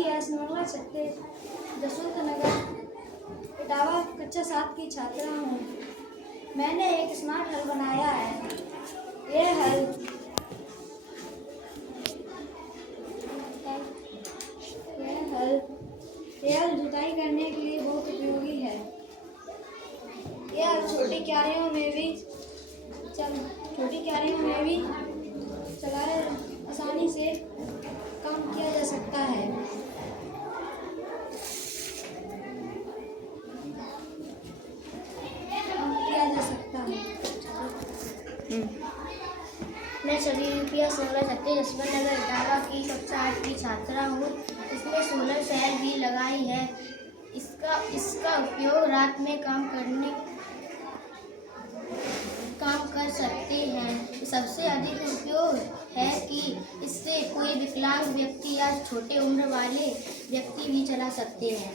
PS नोला छत्ते जसवंत नगर इटावा कक्षा 7 की छात्रा हूँ। मैंने एक स्मार्ट हल बनाया है। यह हल जुताई करने के लिए बहुत उपयोगी है। यह छोटी क्यारियों में भी चलाए आसानी से काम किया जा सकता है। मैं सभी PS नोला छत्ते जसवंत नगर इटावा की कक्षा 8 की छात्रा हूँ। इसमें सोलर सेल भी लगाई है। इसका उपयोग रात में काम कर सकते हैं। सबसे अधिक उपयोग है कि इससे कोई विकलांग व्यक्ति या छोटे उम्र वाले व्यक्ति भी चला सकते हैं।